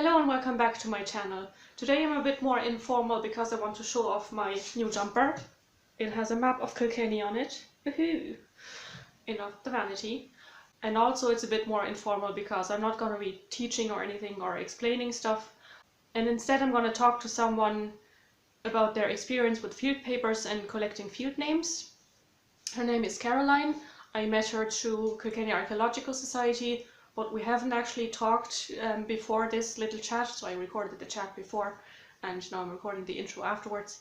Hello and welcome back to my channel. Today I'm a bit more informal because I want to show off my new jumper. It has a map of Kilkenny on it, the vanity. And also it's a bit more informal because I'm not going to be teaching or anything or explaining stuff. And instead I'm going to talk to someone about their experience with field papers and collecting field names. Her name is Caroline. I met her through Kilkenny Archaeological Society, but we haven't actually talked before this little chat, so I recorded the chat before and now I'm recording the intro afterwards.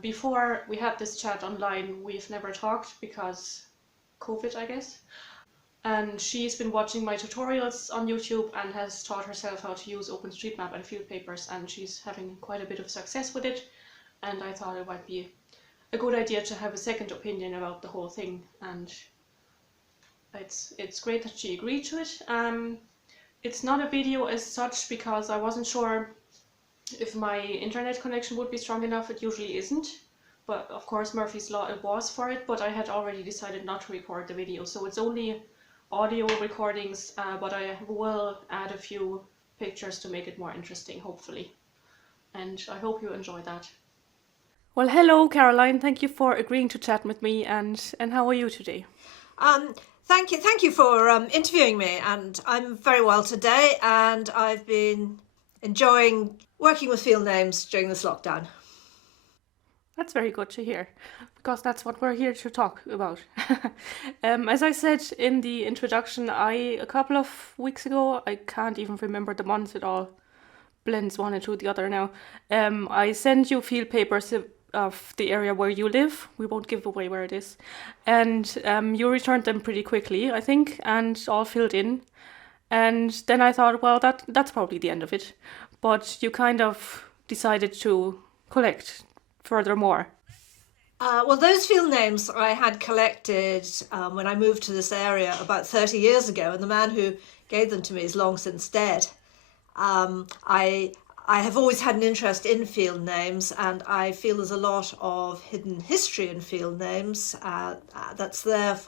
Before we had this chat online, we've never talked because COVID, I guess. And she's been watching my tutorials on YouTube and has taught herself how to use OpenStreetMap and field papers, and she's having quite a bit of success with it. And I thought it might be a good idea to have a second opinion about the whole thing, and it's great that she agreed to it. It's not a video as such because I wasn't sure if my internet connection would be strong enough. It usually isn't, but of course Murphy's Law it was for it, but I had already decided not to record the video, so it's only audio recordings, but I will add a few pictures to make it more interesting, hopefully, and I hope you enjoy that. Well, hello Caroline, thank you for agreeing to chat with me, and how are you today? Thank you for interviewing me, and I'm very well today, and I've been enjoying working with field names during this lockdown. That's very good to hear, because that's what we're here to talk about. As I said in the introduction, a couple of weeks ago, I can't even remember the months, it all blends one into the other now, I sent you field papers of the area where you live. We won't give away where it is. And you returned them pretty quickly, I think, and all filled in. And then I thought, well, that's probably the end of it. But you kind of decided to collect furthermore. Well, those field names I had collected when I moved to this area about 30 years ago, and the man who gave them to me is long since dead. I have always had an interest in field names, and I feel there's a lot of hidden history in field names that's there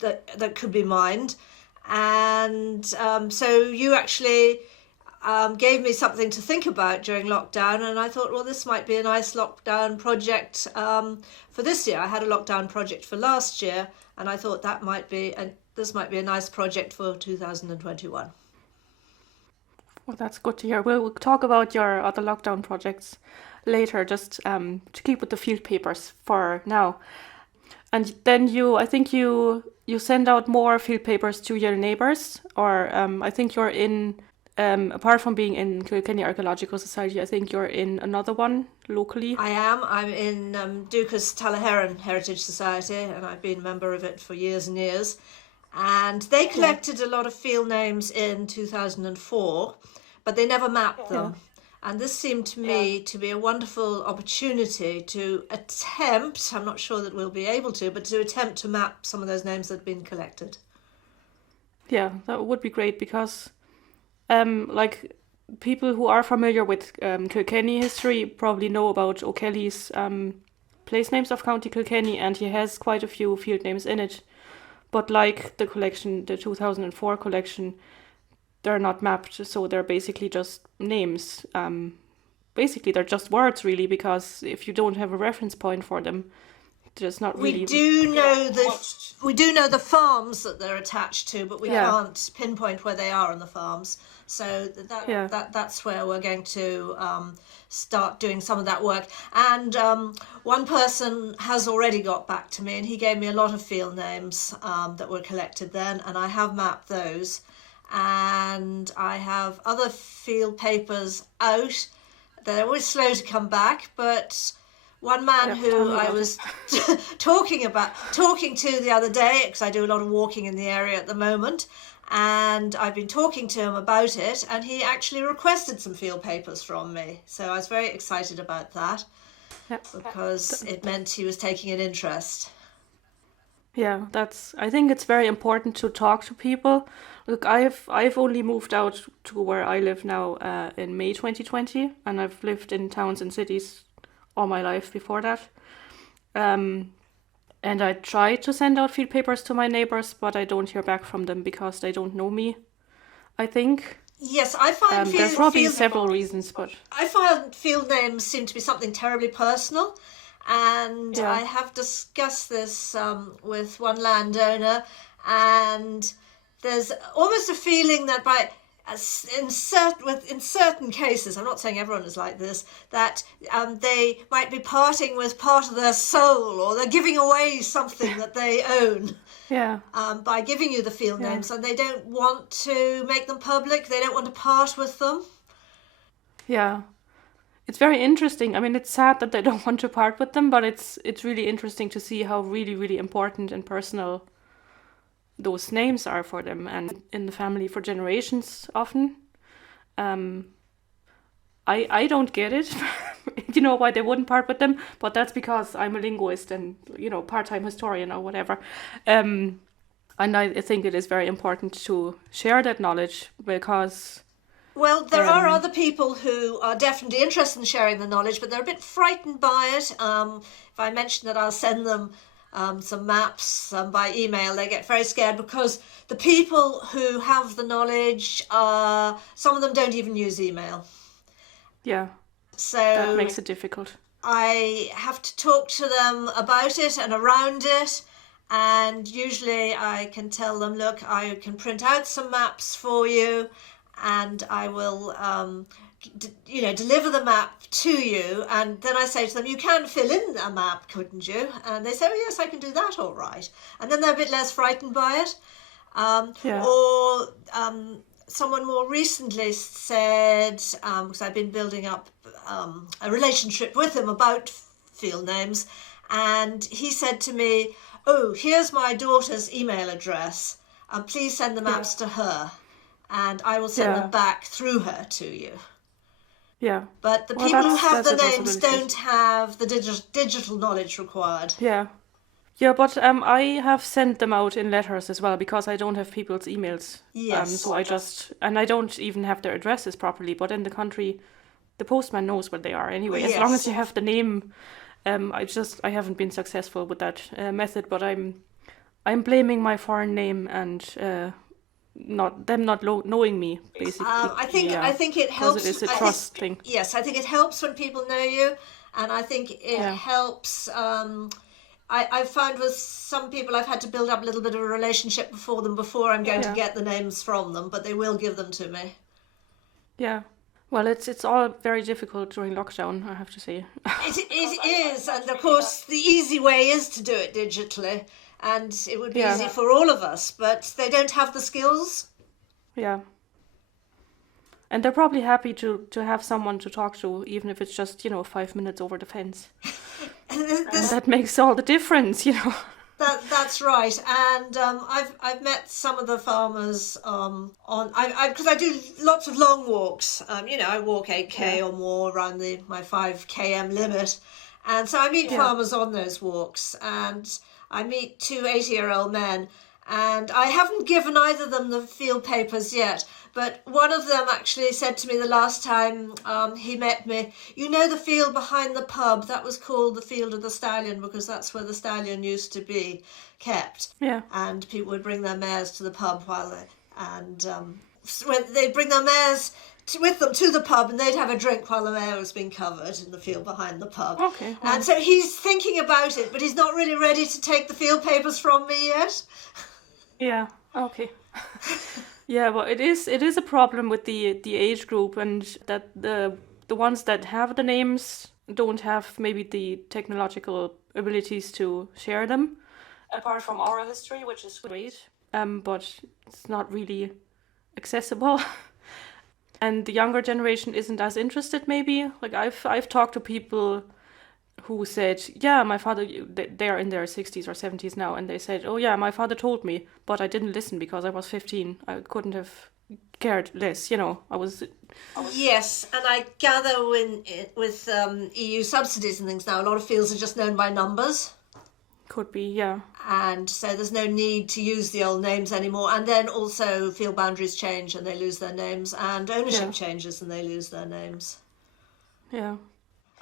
that could be mined. And so you actually gave me something to think about during lockdown, and I thought, well, this might be a nice lockdown project for this year. I had a lockdown project for last year, and I thought this might be a nice project for 2021. Well, that's good to hear. We'll talk about your other lockdown projects later, just to keep with the field papers for now. And then I think you send out more field papers to your neighbours, or I think you're in, apart from being in Kilkenny Archaeological Society, I think you're in another one locally. I am. I'm in Dukas Talaheran Heritage Society, and I've been a member of it for years and years. And they collected a lot of field names in 2004, but they never mapped them. And this seemed to me to be a wonderful opportunity to attempt, I'm not sure that we'll be able to, but to attempt to map some of those names that have been collected. Yeah, that would be great because like people who are familiar with Kilkenny history probably know about O'Kelly's place names of County Kilkenny, and he has quite a few field names in it. But like the collection, the 2004 collection, they're not mapped, so they're basically just names. Basically, they're just words, really, because if you don't have a reference point for them, there's not really. We do know the farms that they're attached to, but we can't pinpoint where they are on the farms. So that's where we're going to start doing some of that work. And one person has already got back to me, and he gave me a lot of field names that were collected then, and I have mapped those. And I have other field papers out. They're always slow to come back, but one man who I was talking to the other day, because I do a lot of walking in the area at the moment, and I've been talking to him about it, and he actually requested some field papers from me. So I was very excited about that because it meant he was taking an interest. Yeah, I think it's very important to talk to people. Look, I've only moved out to where I live now in May 2020, and I've lived in towns and cities all my life before that. And I try to send out field papers to my neighbours, but I don't hear back from them because they don't know me, I think. Yes, I find there's probably several reasons, but I find field names seem to be something terribly personal, and I have discussed this with one landowner, and there's almost a feeling that in certain cases, I'm not saying everyone is like this, that they might be parting with part of their soul, or they're giving away something that they own. By giving you the field names, and they don't want to make them public. They don't want to part with them. Yeah. It's very interesting. I mean, it's sad that they don't want to part with them, but it's really interesting to see how really, really important and personal those names are for them and in the family for generations often. I don't get it, why they wouldn't part with them, but that's because I'm a linguist and, part-time historian or whatever. And I think it is very important to share that knowledge because... Well, there are other people who are definitely interested in sharing the knowledge, but they're a bit frightened by it. If I mention that I'll send them some maps by email, they get very scared because the people who have the knowledge, some of them don't even use email. Yeah, so that makes it difficult. I have to talk to them about it and around it, and usually I can tell them, look, I can print out some maps for you, and I will deliver the map to you. And then I say to them, you can fill in a map, couldn't you? And they say, oh yes, I can do that, all right. And then they're a bit less frightened by it. Someone more recently said, because I've been building up a relationship with him about field names, and he said to me, oh, here's my daughter's email address, and please send the maps to her, and I will send them back through her to you. Yeah. But the people who have the names don't have the digital knowledge required. Yeah. Yeah, but I have sent them out in letters as well because I don't have people's emails. Yes. So I don't even have their addresses properly. But in the country, the postman knows where they are anyway. As long as you have the name, I haven't been successful with that method. But I'm blaming my foreign name and not knowing me basically. I think it helps. It is a trust thing. Yes, I think it helps when people know you, and I think it helps. I've found with some people I've had to build up a little bit of a relationship before I'm going to get the names from them, but they will give them to me. Yeah. Well, it's all very difficult during lockdown, I have to say. It is, and of course the easy way is to do it digitally, and it would be easy for all of us, but they don't have the skills. Yeah. And they're probably happy to have someone to talk to, even if it's just, 5 minutes over the fence. And that makes all the difference, That's right, and I've met some of the farmers because I do lots of long walks. I walk 8k or more around my 5 km limit, and so I meet farmers on those walks, and I meet 2 80-year-old men, and I haven't given either of them the field papers yet. But one of them actually said to me the last time he met me, the field behind the pub, that was called the Field of the Stallion because that's where the stallion used to be kept. Yeah. And people would bring their mares to the pub they'd bring their mares with them to the pub, and they'd have a drink while the mare was being covered in the field behind the pub. Okay. Well. And so he's thinking about it, but he's not really ready to take the field papers from me yet. Yeah. Okay. Yeah, well, it is a problem with the age group, and that the ones that have the names don't have maybe the technological abilities to share them. Apart from oral history, which is great, but it's not really accessible. And the younger generation isn't as interested, maybe. Like I've talked to people who said, yeah, my father, they're in their 60s or 70s now, and they said, oh yeah, my father told me, but I didn't listen because I was 15. I couldn't have cared less, I was... Yes, and I gather with EU subsidies and things now, a lot of fields are just known by numbers. Could be, yeah. And so there's no need to use the old names anymore. And then also field boundaries change and they lose their names, and ownership changes and they lose their names. Yeah.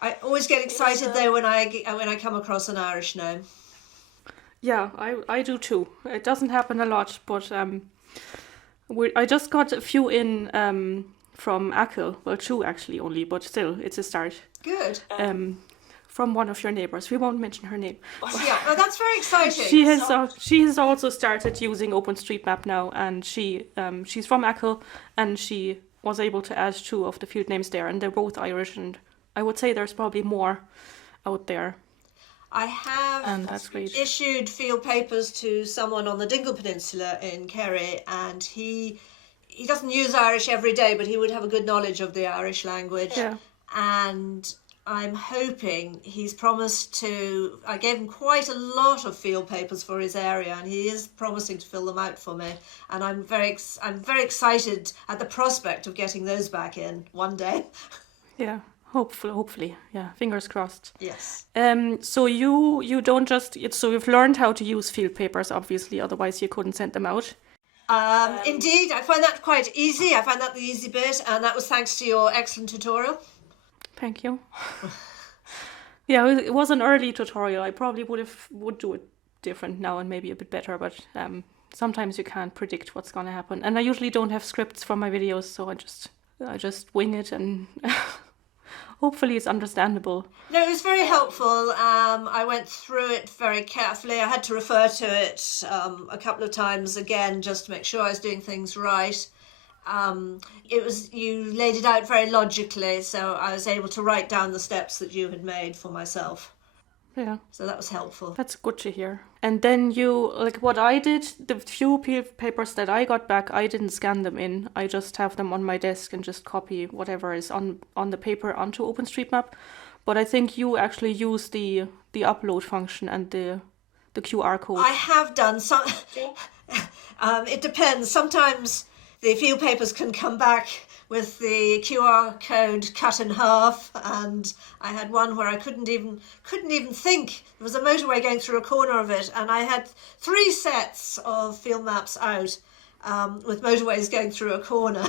I always get excited though when I come across an Irish name. Yeah, I do too. It doesn't happen a lot, but I just got a few in from Akel. Well, 2 actually only, but still, it's a start. Good. From one of your neighbors. We won't mention her name. Yeah, oh, that's very exciting. She has also started using OpenStreetMap now, and she's from Akel, and she was able to add 2 of the field names there, and they're both Irish, and I would say there's probably more out there. I have and that's great. Issued field papers to someone on the Dingle Peninsula in Kerry, and he doesn't use Irish every day, but he would have a good knowledge of the Irish language. Yeah. And I'm hoping he's promised to. I gave him quite a lot of field papers for his area, and he is promising to fill them out for me. And I'm very excited at the prospect of getting those back in one day. Yeah, hopefully. Yeah, fingers crossed. Yes. So you don't just so you've learned how to use field papers, obviously. Otherwise, you couldn't send them out. Indeed, I find that quite easy. I find that the easy bit, and that was thanks to your excellent tutorial. Thank you. Yeah, it was an early tutorial. I probably would do it different now and maybe a bit better, but sometimes you can't predict what's going to happen. And I usually don't have scripts for my videos, so I just wing it, and hopefully it's understandable. No, it was very helpful. I went through it very carefully. I had to refer to it a couple of times again just to make sure I was doing things right. You laid it out very logically, so I was able to write down the steps that you had made for myself. Yeah. So that was helpful. That's good to hear. And then what I did, the few papers that I got back, I didn't scan them in. I just have them on my desk and just copy whatever is on the paper onto OpenStreetMap. But I think you actually use the upload function and the QR code. I have done some. It depends. Sometimes the field papers can come back with the QR code cut in half, and I had one where I couldn't even think. There was a motorway going through a corner of it, and I had 3 sets of field maps out with motorways going through a corner.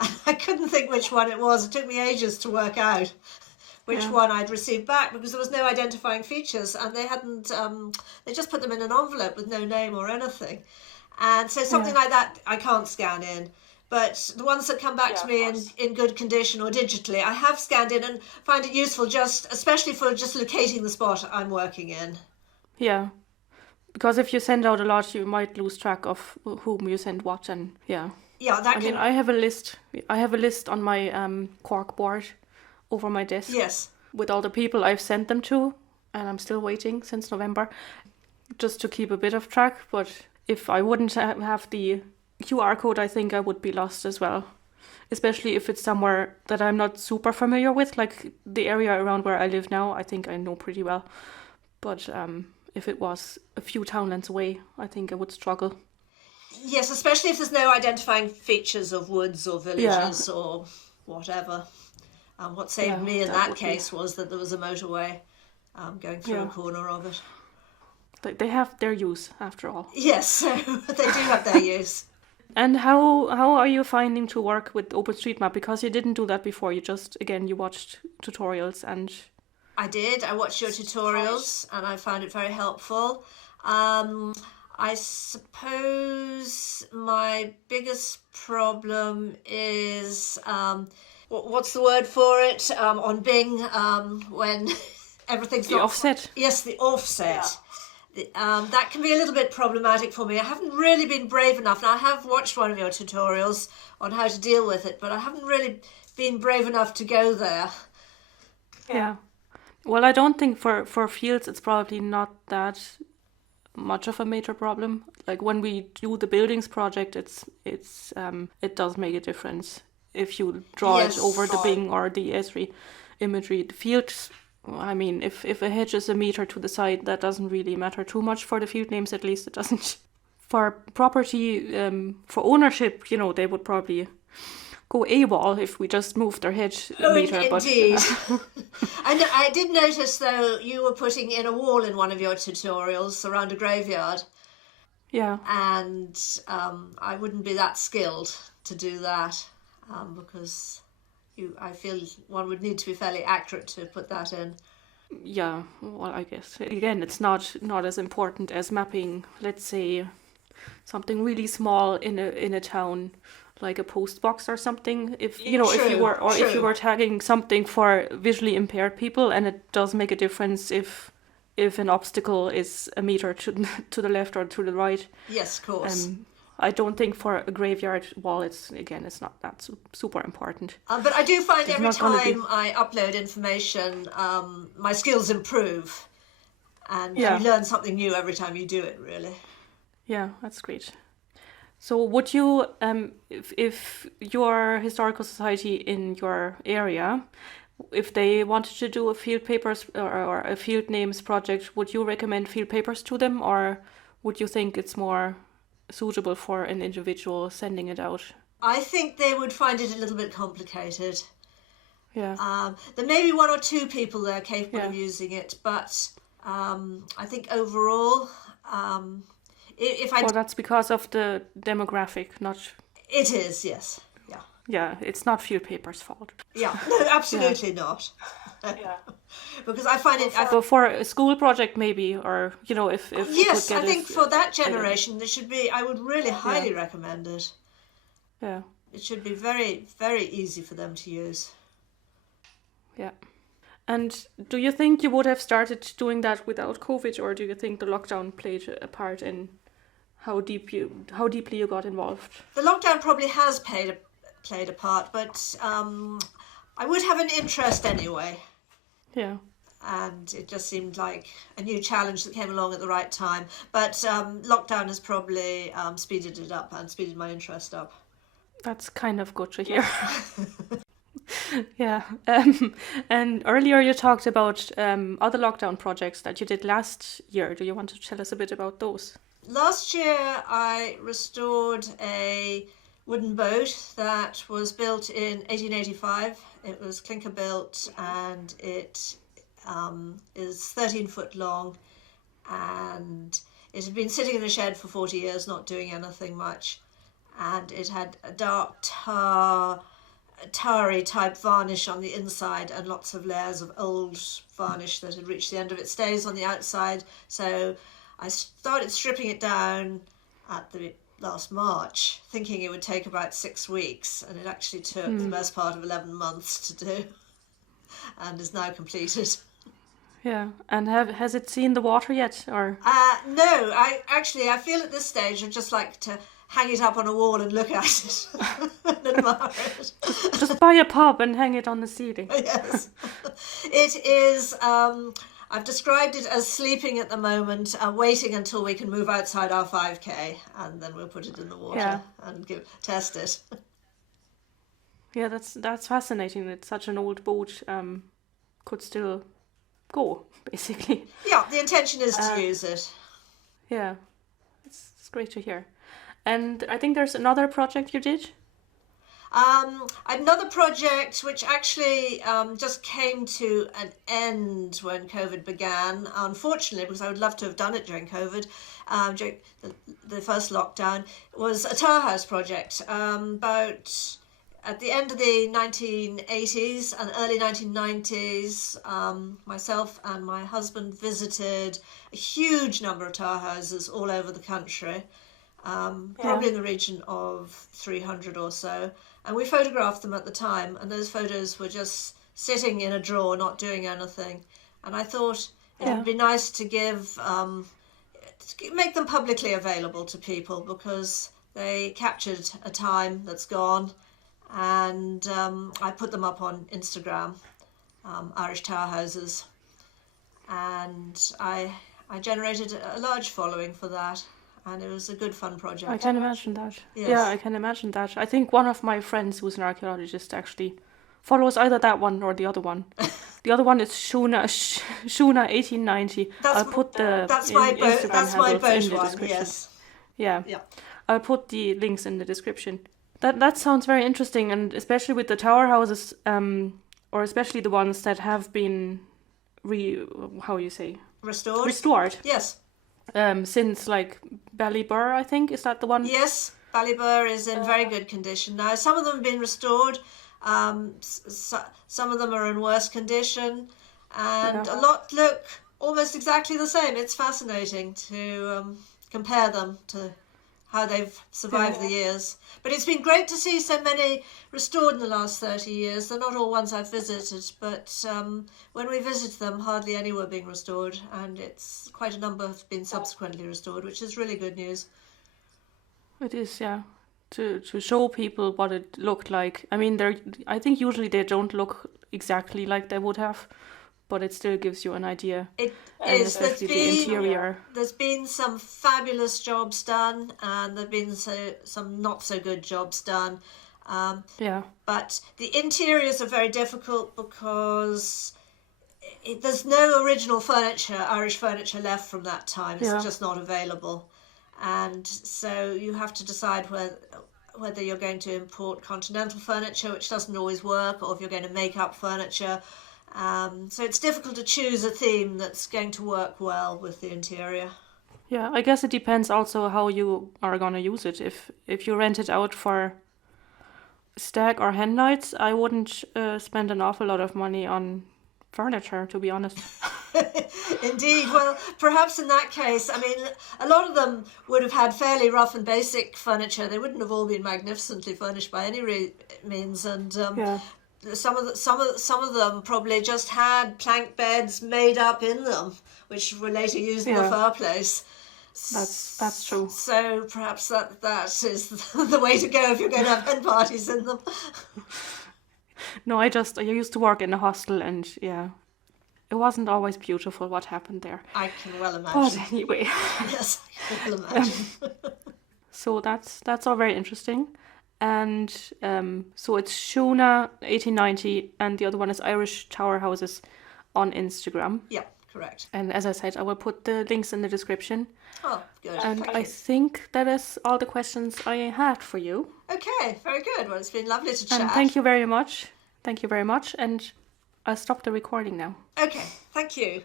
And I couldn't think which one it was. It took me ages to work out which one I'd received back, because there was no identifying features, and they hadn't. They just put them in an envelope with no name or anything. And so something like that I can't scan in. But the ones that come back to me in good condition or digitally, I have scanned in and find it useful, especially for just locating the spot I'm working in. Yeah, because if you send out a lot, you might lose track of whom you send what, and yeah. Yeah, I mean, I have a list. I have a list on my cork board over my desk. Yes. With all the people I've sent them to, and I'm still waiting since November, just to keep a bit of track. But if I wouldn't have the QR code, I think I would be lost as well, especially if it's somewhere that I'm not super familiar with, like the area around where I live now. I think I know pretty well, but if it was a few townlands away, I think I would struggle. Yes, especially if there's no identifying features of woods or villages or whatever. What saved me in that case was that there was a motorway going through a corner of it. They have their use, after all. Yes, so they do have their use. And how are you finding to work with OpenStreetMap? Because you didn't do that before. You watched tutorials and... I did. I watched your tutorials and I found it very helpful. I suppose my biggest problem is... what's the word for it? On Bing, when everything's the offset. Yes, the offset. Yeah. That can be a little bit problematic for me. I haven't really been brave enough. Now, I have watched one of your tutorials on how to deal with it, but I haven't really been brave enough to go there. Yeah. Well, I don't think for fields it's probably not that much of a major problem. Like when we do the buildings project, it does make a difference if you draw it over the Bing or the Esri imagery. The fields, I mean, if a hedge is a meter to the side, that doesn't really matter too much for the field names. At least it doesn't. For property, for ownership, they would probably go AWOL if we just moved their hedge a meter. Indeed. I did notice, though, you were putting in a wall in one of your tutorials around a graveyard. Yeah. And I wouldn't be that skilled to do that because... I feel one would need to be fairly accurate to put that in. Yeah, well, I guess. Again, it's not as important as mapping, let's say, something really small in a town, like a post box or something. If you know, True. if you were tagging something for visually impaired people, and it does make a difference if an obstacle is a meter to the left or to the right. Yes, of course. I don't think for a graveyard wall, it's not that super important. But I do find every time I upload information, my skills improve, and you learn something new every time you do it, really. Yeah, that's great. So would you, if your historical society in your area, if they wanted to do a FieldPapers or a Fieldnames project, would you recommend FieldPapers to them, or would you think it's more suitable for an individual sending it out? I think they would find it a little bit complicated. Yeah. There may be one or two people there capable of using it, but I think overall, that's because of the demographic, not. It is, yes. Yeah. Yeah, it's not FieldPapers' fault. Yeah, no, absolutely not. Yeah. Because I find it... For a school project maybe, or, you know, if yes, I think for that generation, there should be... I would really highly recommend it. Yeah. It should be very, very easy for them to use. Yeah. And do you think you would have started doing that without COVID, or do you think the lockdown played a part in how deeply you got involved? The lockdown probably has played a part, but I would have an interest anyway. Yeah. And it just seemed like a new challenge that came along at the right time. But lockdown has probably speeded it up and speeded my interest up. That's kind of good to hear. Yeah. And earlier you talked about other lockdown projects that you did last year. Do you want to tell us a bit about those? Last year I restored a wooden boat that was built in 1885. It was clinker built, and it is 13 foot long, and it had been sitting in a shed for 40 years not doing anything much, and it had a dark tarry type varnish on the inside and lots of layers of old varnish that had reached the end of its days on the outside. So I started stripping it down at the last March, thinking it would take about 6 weeks, and it actually took the best part of 11 months to do, and is now completed. Yeah, and has it seen the water yet, or? No, I feel at this stage I'd just like to hang it up on a wall and look at it and admire it. Just buy a pub and hang it on the ceiling. Yes. It is, I've described it as sleeping at the moment, waiting until we can move outside our 5K, and then we'll put it in the water and test it. Yeah, that's fascinating that such an old boat could still go, basically. Yeah, the intention is to use it. Yeah, it's great to hear. And I think there's another project you did? Another project which actually just came to an end when COVID began, unfortunately, because I would love to have done it during COVID, during the first lockdown, was a tower house project. About at the end of the 1980s and early 1990s, myself and my husband visited a huge number of tower houses all over the country. Probably in the region of 300 or so, and we photographed them at the time, and those photos were just sitting in a drawer not doing anything, and I thought it would be nice to make them publicly available to people, because they captured a time that's gone, and I put them up on Instagram, Irish Tower Houses, and I generated a large following for that. And it was a good fun project. I can imagine that. Yes. Yeah, I can imagine that. I think one of my friends who's an archaeologist actually follows either that one or the other one. The other one is Shuna 1890. I'll put the Instagram my boat in the one. description. Yes. Yeah. I'll put the links in the description. That sounds very interesting, and especially with the tower houses, or especially the ones that have been restored. Yes. Since like Ballybur, I think, is that the one? Yes, Ballybur is in very good condition now. Some of them have been restored, some of them are in worse condition, and a lot look almost exactly the same. It's fascinating to compare them to how they've survived the years. But it's been great to see so many restored in the last 30 years. They're not all ones I've visited, but when we visited them, hardly any were being restored, and it's quite a number have been subsequently restored, which is really good news. It is, yeah. To show people what it looked like. I mean, I think usually they don't look exactly like they would have, but it still gives you an idea. It is. The interior. There's been some fabulous jobs done, and there've been some not so good jobs done. But the interiors are very difficult because there's no original furniture, Irish furniture left from that time. It's just not available. And so you have to decide whether you're going to import continental furniture, which doesn't always work, or if you're going to make up furniture. So it's difficult to choose a theme that's going to work well with the interior. Yeah, I guess it depends also how you are going to use it. If you rent it out for stag or hen nights, I wouldn't spend an awful lot of money on furniture, to be honest. Indeed. Well, perhaps in that case, I mean, a lot of them would have had fairly rough and basic furniture. They wouldn't have all been magnificently furnished by any means, and some of them probably just had plank beds made up in them, which were later used in the fireplace. That's true. So perhaps that is the way to go if you're going to have hen parties in them. No, I used to work in a hostel, and it wasn't always beautiful what happened there. I can well imagine. But anyway. Yes, I can well imagine. So that's all very interesting. And so it's Shona 1890, and the other one is Irish Tower Houses on Instagram. Yeah, correct. And as I said, I will put the links in the description. Oh, good. And I think that is all the questions I had for you. Okay, very good. Well, it's been lovely to chat. And thank you very much. Thank you very much. And I'll stop the recording now. Okay, thank you.